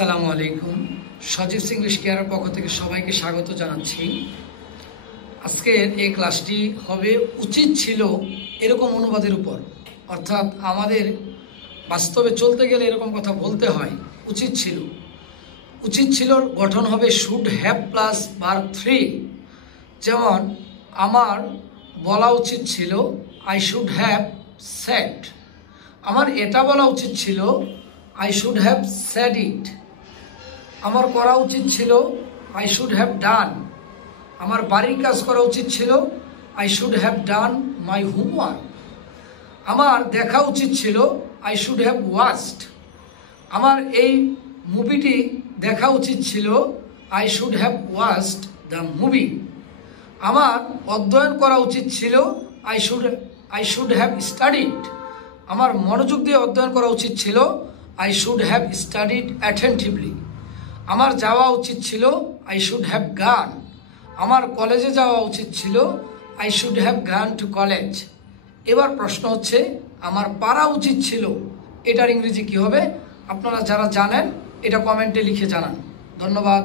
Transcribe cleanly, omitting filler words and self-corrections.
আসসালামু আলাইকুম। সজীব ইংলিশ কেয়ারের পক্ষ থেকে সবাইকে স্বাগত জানাচ্ছি। আজকের এই ক্লাসটি হবে উচিত ছিল এরকম অনুবাদের উপর, অর্থাৎ আমাদের বাস্তবে চলতে গেলে এরকম কথা বলতে হয়। উচিত ছিল, উচিত ছিল গঠন হবে শুড হ্যাভ প্লাস ভার্ব 3। যেমন আমার বলা উচিত ছিল আই শুড হ্যাভ সেড। আমার এটা বলা উচিত ছিল I should have said it. আমার করা উচিত ছিল আই শুড হ্যাভ ডান। আমার বাড়ির কাজ করা উচিত ছিল I should have done my homework. আমার দেখা উচিত ছিল আই শুড হ্যাভ ওয়াচড। আমার এই মুভিটি দেখা উচিত ছিল I should have watched the movie. আমার অধ্যয়ন করা উচিত ছিল আই শুড হ্যাভ স্টাডিড। আমার মনোযোগ দিয়ে অধ্যয়ন করা উচিত ছিল I should have studied attentively. আমার যাওয়া উচিত ছিল আই শুড হ্যাভ গান। আমার কলেজে যাওয়া উচিত ছিল আই শুড হ্যাভ গান টু কলেজ। এবার প্রশ্ন হচ্ছে আমার পারা উচিত ছিল, এটার ইংরেজি কি হবে? আপনারা যারা জানেন এটা কমেন্টে লিখে জানান। ধন্যবাদ।